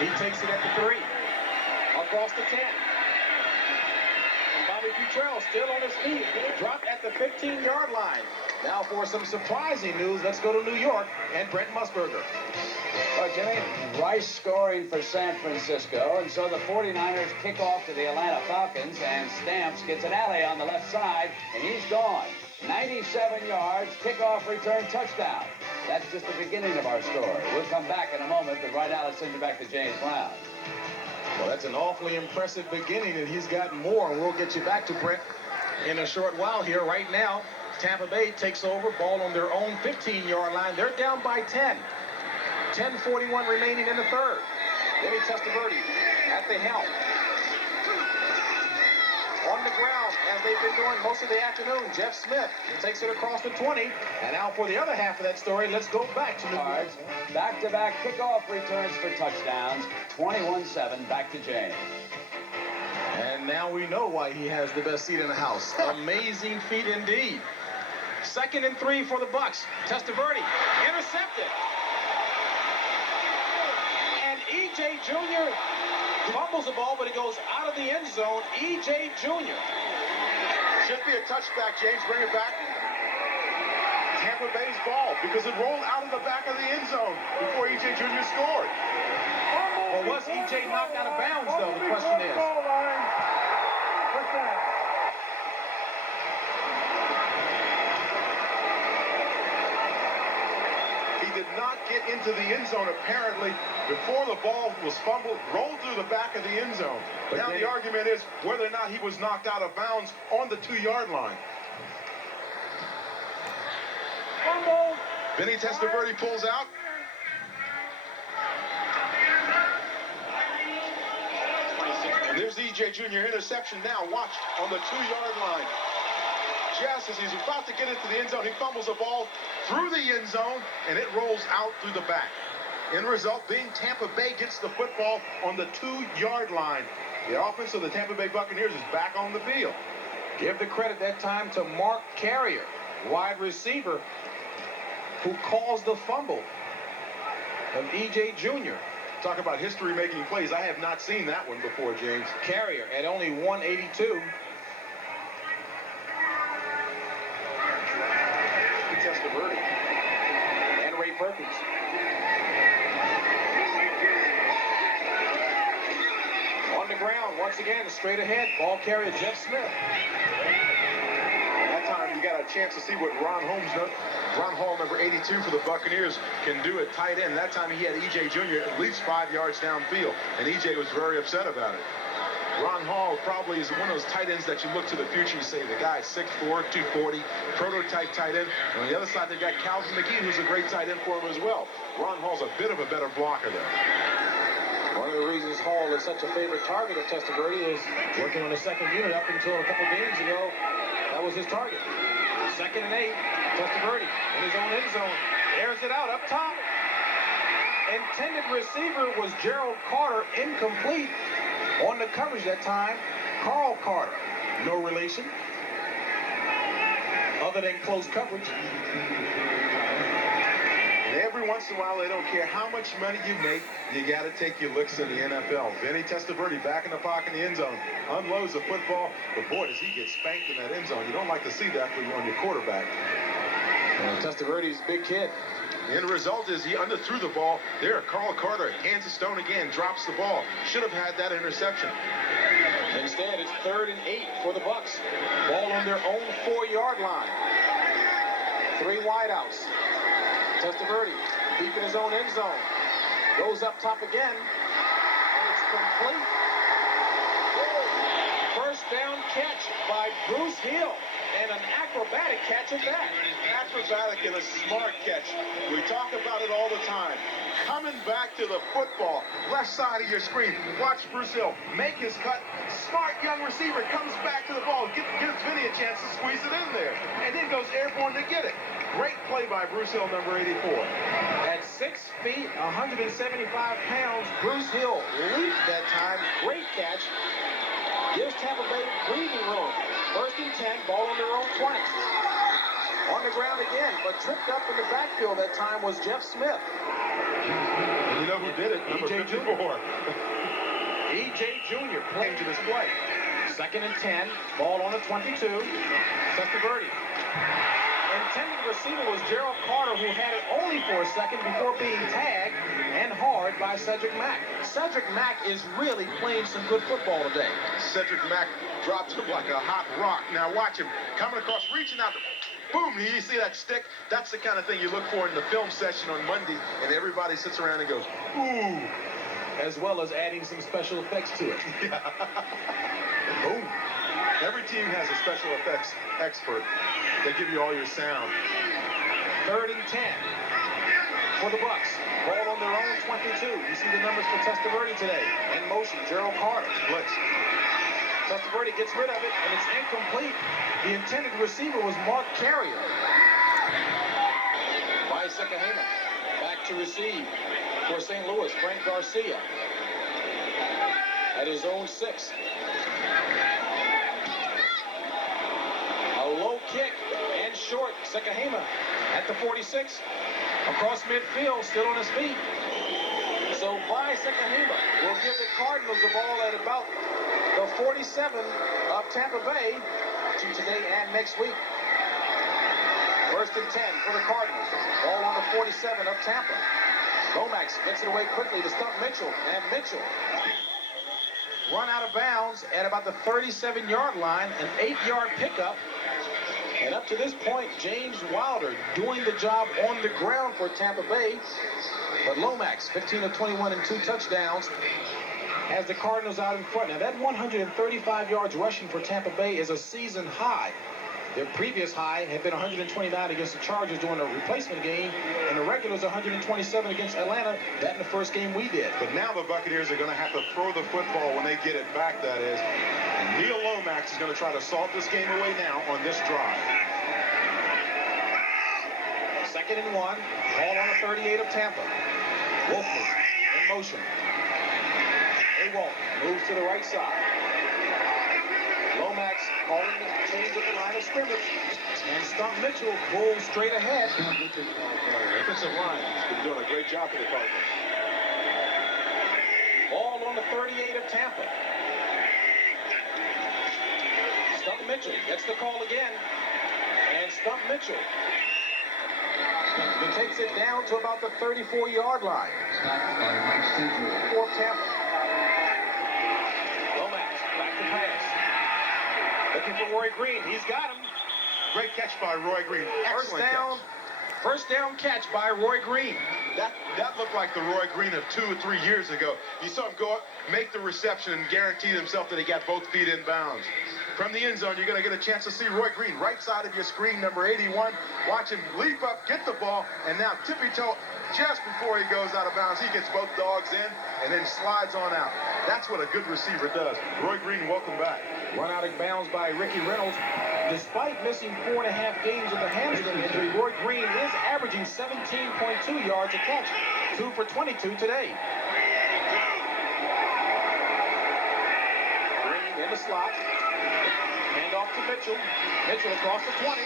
He takes it at the 3. Across the 10. And Bobby Futrell still on his feet. Dropped at the 15-yard line. Now for some surprising news, let's go to New York and Brent Musburger. Well, Jimmy, Rice scoring for San Francisco, and so the 49ers kick off to the Atlanta Falcons, and Stamps gets an alley on the left side, and he's gone. 97 yards, kickoff return, touchdown. That's just the beginning of our story. We'll come back in a moment, but right now let's send you back to James Brown. Well, that's an awfully impressive beginning, and he's got more, and we'll get you back to Brent in a short while here. Right now, Tampa Bay takes over, ball on their own 15-yard line. They're down by 10. 10:41 remaining in the third. Vinny Testaverde at the helm. On the ground, as they've been doing most of the afternoon, Jeff Smith takes it across the 20. And now for the other half of that story, let's go back to New York. Back-to-back kickoff returns for touchdowns. 21-7, back to James. And now we know why he has the best seat in the house. Amazing feat indeed. 2nd and 3 for the Bucs. Testaverde intercepted. And E.J. Jr. fumbles the ball, but it goes out of the end zone. E.J. Jr. Should be a touchback, James. Bring it back. Tampa Bay's ball, because it rolled out of the back of the end zone before E.J. Jr. scored. Well, was E.J. knocked out of bounds, though? The question is. He did not get into the end zone, apparently, before the ball was fumbled, rolled through the back of the end zone. But now the argument is whether or not he was knocked out of bounds on the 2-yard line. Vinny Testaverde pulls out. And there's E.J. Jr. interception now. Watch on the 2-yard line. Just as he's about to get into the end zone, he fumbles the ball through the end zone, and it rolls out through the back. End result being Tampa Bay gets the football on the 2-yard line. The offense of the Tampa Bay Buccaneers is back on the field. Give the credit that time to Mark Carrier, wide receiver, who caused the fumble of E.J. Jr. Talk about history-making plays. I have not seen that one before, James. Carrier at only 182. Testaverde and Ray Perkins. On the ground, once again, straight ahead, ball carrier Jeff Smith. And that time you got a chance to see what Ron Hall, number 82 for the Buccaneers, can do at tight end. That time he had E.J. Jr. at least 5 yards downfield, and E.J. was very upset about it. Ron Hall probably is one of those tight ends that you look to the future and say, the guy's 6'4", 240, prototype tight end. And on the other side, they've got Calvin McGee, who's a great tight end for him as well. Ron Hall's a bit of a better blocker there. One of the reasons Hall is such a favorite target of Testaverde is working on the second unit up until a couple games ago. That was his target. 2nd and 8, Testaverde in his own end zone. Airs it out up top. Intended receiver was Gerald Carter, incomplete. On the coverage that time, Carl Carter. No relation, other than close coverage. And every once in a while, they don't care how much money you make, you got to take your licks in the NFL. Vinny Testaverde back in the pocket in the end zone, unloads the football, but boy, does he get spanked in that end zone. You don't like to see that for you on your quarterback. Testaverde's a big kid. The end result is he underthrew the ball. There, Carl Carter, hands of stone again, drops the ball. Should have had that interception. Instead, it's 3rd and 8 for the Bucs. Ball on their own 4-yard line. 3 wideouts. Testaverde deep in his own end zone. Goes up top again, and it's complete. First down catch by Bruce Hill. And an acrobatic catch at that. Acrobatic and a smart catch. We talk about it all the time. Coming back to the football. Left side of your screen. Watch Bruce Hill make his cut. Smart young receiver comes back to the ball. Gives Vinny a chance to squeeze it in there. And then goes airborne to get it. Great play by Bruce Hill, number 84. At 6 feet, 175 pounds, Bruce Hill leaped that time. Great catch. Gives Tampa Bay breathing room. 1st and 10, ball on their own 20. On the ground again, but tripped up in the backfield that time was Jeff Smith. And you know who did it? Number 54. E.J. Jr. playing to display. 2nd and 10. Ball on the 22. Testaverde. Intended receiver was Gerald Carter, who had it only for a second before being tagged and hard by Cedric Mack. Cedric Mack is really playing some good football today. Cedric Mack dropped him like a hot rock. Now watch him coming across, reaching out. Boom, you see that stick? That's the kind of thing you look for in the film session on Monday, and everybody sits around and goes, ooh. As well as adding some special effects to it. Boom. Every team has a special effects expert. They give you all your sound. 3rd and 10 for the Bucs. Ball on their own 22. You see the numbers for Testaverde today. In motion, Gerald Carter. Blitz. Testaverde gets rid of it, and it's incomplete. The intended receiver was Mark Carrier. Sekahema back to receive for St. Louis. Frank Garcia at his own 6. A low kick and short. Sekahema at the 46. Across midfield, still on his feet. So Bry Sekahema will give the Cardinals the ball at about the 47 of Tampa Bay to today and next week. 1st and 10 for the Cardinals. Ball on the 47 of Tampa. Lomax gets it away quickly to Stump Mitchell. And Mitchell run out of bounds at about the 37-yard line. An 8-yard pickup. And up to this point, James Wilder doing the job on the ground for Tampa Bay. But Lomax, 15 of 21 and 2 touchdowns, has the Cardinals out in front. Now, that 135 yards rushing for Tampa Bay is a season high. Their previous high had been 129 against the Chargers during a replacement game, and the regulars 127 against Atlanta. That in the first game we did. But now the Buccaneers are going to have to throw the football when they get it back, that is. And Neil Lomax is going to try to salt this game away now on this drive. 2nd and 1. Ball on the 38 of Tampa. Wolfman in motion. Awalt moves to the right side. Lomax calling the change at the line of scrimmage. And Stump Mitchell pulls straight ahead. Defensive line has been doing a great job for the Cardinals. Ball on the 38 of Tampa. Stump Mitchell gets the call again. And Stump Mitchell, he takes it down to about the 34-yard line. For Tampa. Lomax back to pass. Looking for Roy Green. He's got him. Great catch by Roy Green. Excellent catch. First down catch by Roy Green. That looked like the Roy Green of 2 or 3 years ago. You saw him go up, make the reception, and guarantee himself that he got both feet in bounds. From the end zone, you're going to get a chance to see Roy Green, right side of your screen, number 81. Watch him leap up, get the ball, and now tippy-toe just before he goes out of bounds. He gets both dogs in and then slides on out. That's what a good receiver does. Roy Green, welcome back. Run out of bounds by Ricky Reynolds. Despite missing 4.5 games with a hamstring injury, Roy Green is averaging 17.2 yards a catch. 2 for 22 today. Green in the slot. Hand off to Mitchell. Mitchell across the 20.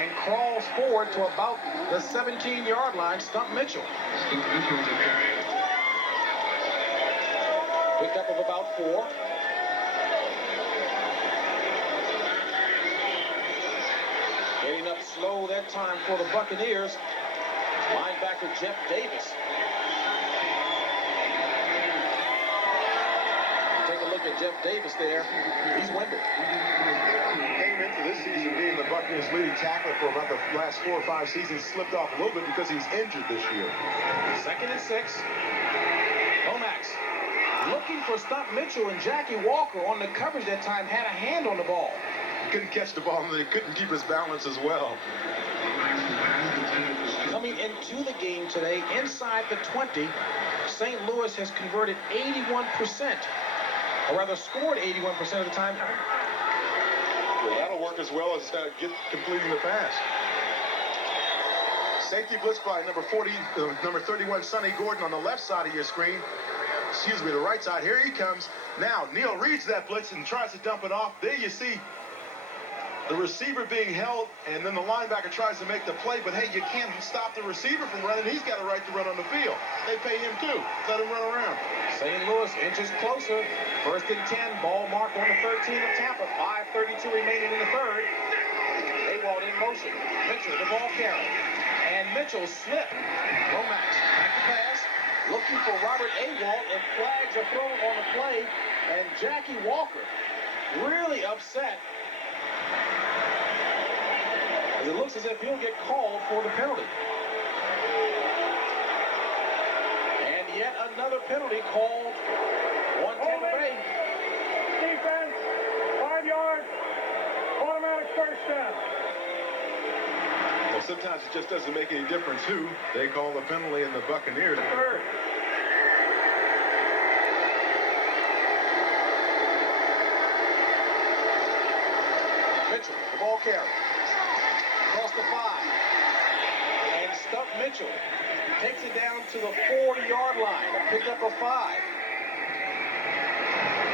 And crawls forward to about the 17-yard line. Stump Mitchell. Picked up of about 4. Getting up slow that time for the Buccaneers. Linebacker Jeff Davis. Take a look at Jeff Davis there. He's winded. Came into this season being the Buccaneers' leading tackler for about the last 4 or 5 seasons. Slipped off a little bit because he's injured this year. 2nd and 6. Lomax looking for Stump Mitchell, and Jackie Walker on the coverage that time had a hand on the ball. He couldn't catch the ball, and he couldn't keep his balance as well. Coming into the game today, inside the 20, St. Louis has converted 81%, or rather scored 81% of the time. Well, that'll work as well as completing the pass. Safety blitz by number 31, Sonny Gordon on the left side of your screen. Excuse me, the right side. Here he comes. Now, Neal reads that blitz and tries to dump it off. There you see The receiver being held, and then the linebacker tries to make the play, but hey, you can't stop the receiver from running. He's got a right to run on the field. They pay him too. Let him run around. St. Louis inches closer. 1st and 10, ball marked on the 13 of Tampa. 5:32 remaining in the third. Ewald in motion. Mitchell, the ball carrier. And Mitchell slipped. Lomax back to pass. Looking for Robert Ewald, and flags are thrown on the play. And Jackie Walker really upset. It looks as if he'll get called for the penalty. And yet another penalty called on Tampa Bay. Defense, 5 yards, automatic first down. Well, sometimes it just doesn't make any difference who they call the penalty in the Buccaneers. Third. Mitchell, the ball carrier. Across the 5. And Stump Mitchell takes it down to the 40-yard line. A pickup of 5.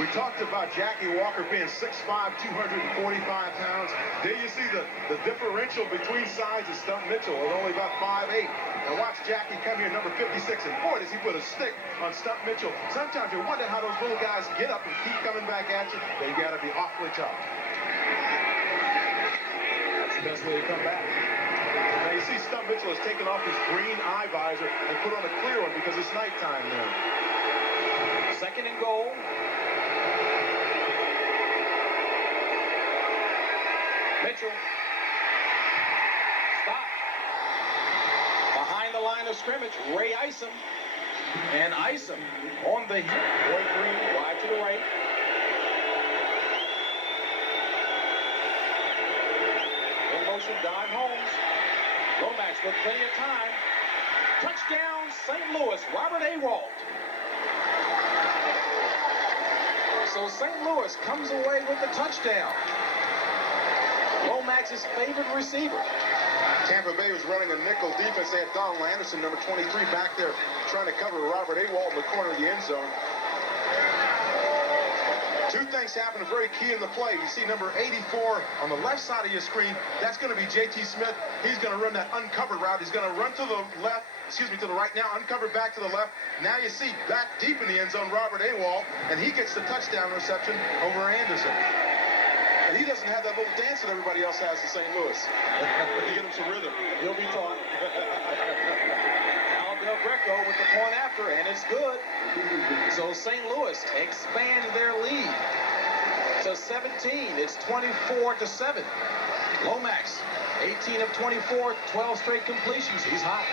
We talked about Jackie Walker being 6'5", 245 pounds. There you see the differential between size of Stump Mitchell at only about 5'8". Now watch Jackie come here, number 56, and boy, does he put a stick on Stump Mitchell. Sometimes you wonder how those little guys get up and keep coming back at you. They got to be awfully tough. That's the best way to come back. Now you see Stump Mitchell has taken off his green eye visor and put on a clear one because it's nighttime now. 2nd and goal. Mitchell. Stop. Behind the line of scrimmage, Ray Isom. And Isom on the hit. Boyd Green wide to the right. In motion, Don Holmes. Lomax with plenty of time. Touchdown, St. Louis. Robert Ewald. So St. Louis comes away with the touchdown. Lomax's favorite receiver. Tampa Bay was running a nickel defense. They had Donald Anderson, number 23, back there trying to cover Robert Ewald in the corner of the end zone. Two things happened very key in the play. You see number 84 on the left side of your screen. That's going to be J.T. Smith. He's going to run that uncovered route. He's going to run to the left, to the right now, uncovered back to the left. Now you see back deep in the end zone Robert Ewald, and he gets the touchdown reception over Anderson. And he doesn't have that little dance that everybody else has in St. Louis. You get him some rhythm. He'll be taught. Al Del Greco with the point after, and it's good. So St. Louis expands their lead to 17. It's 24-7. Lomax, 18 of 24, 12 straight completions. He's hot.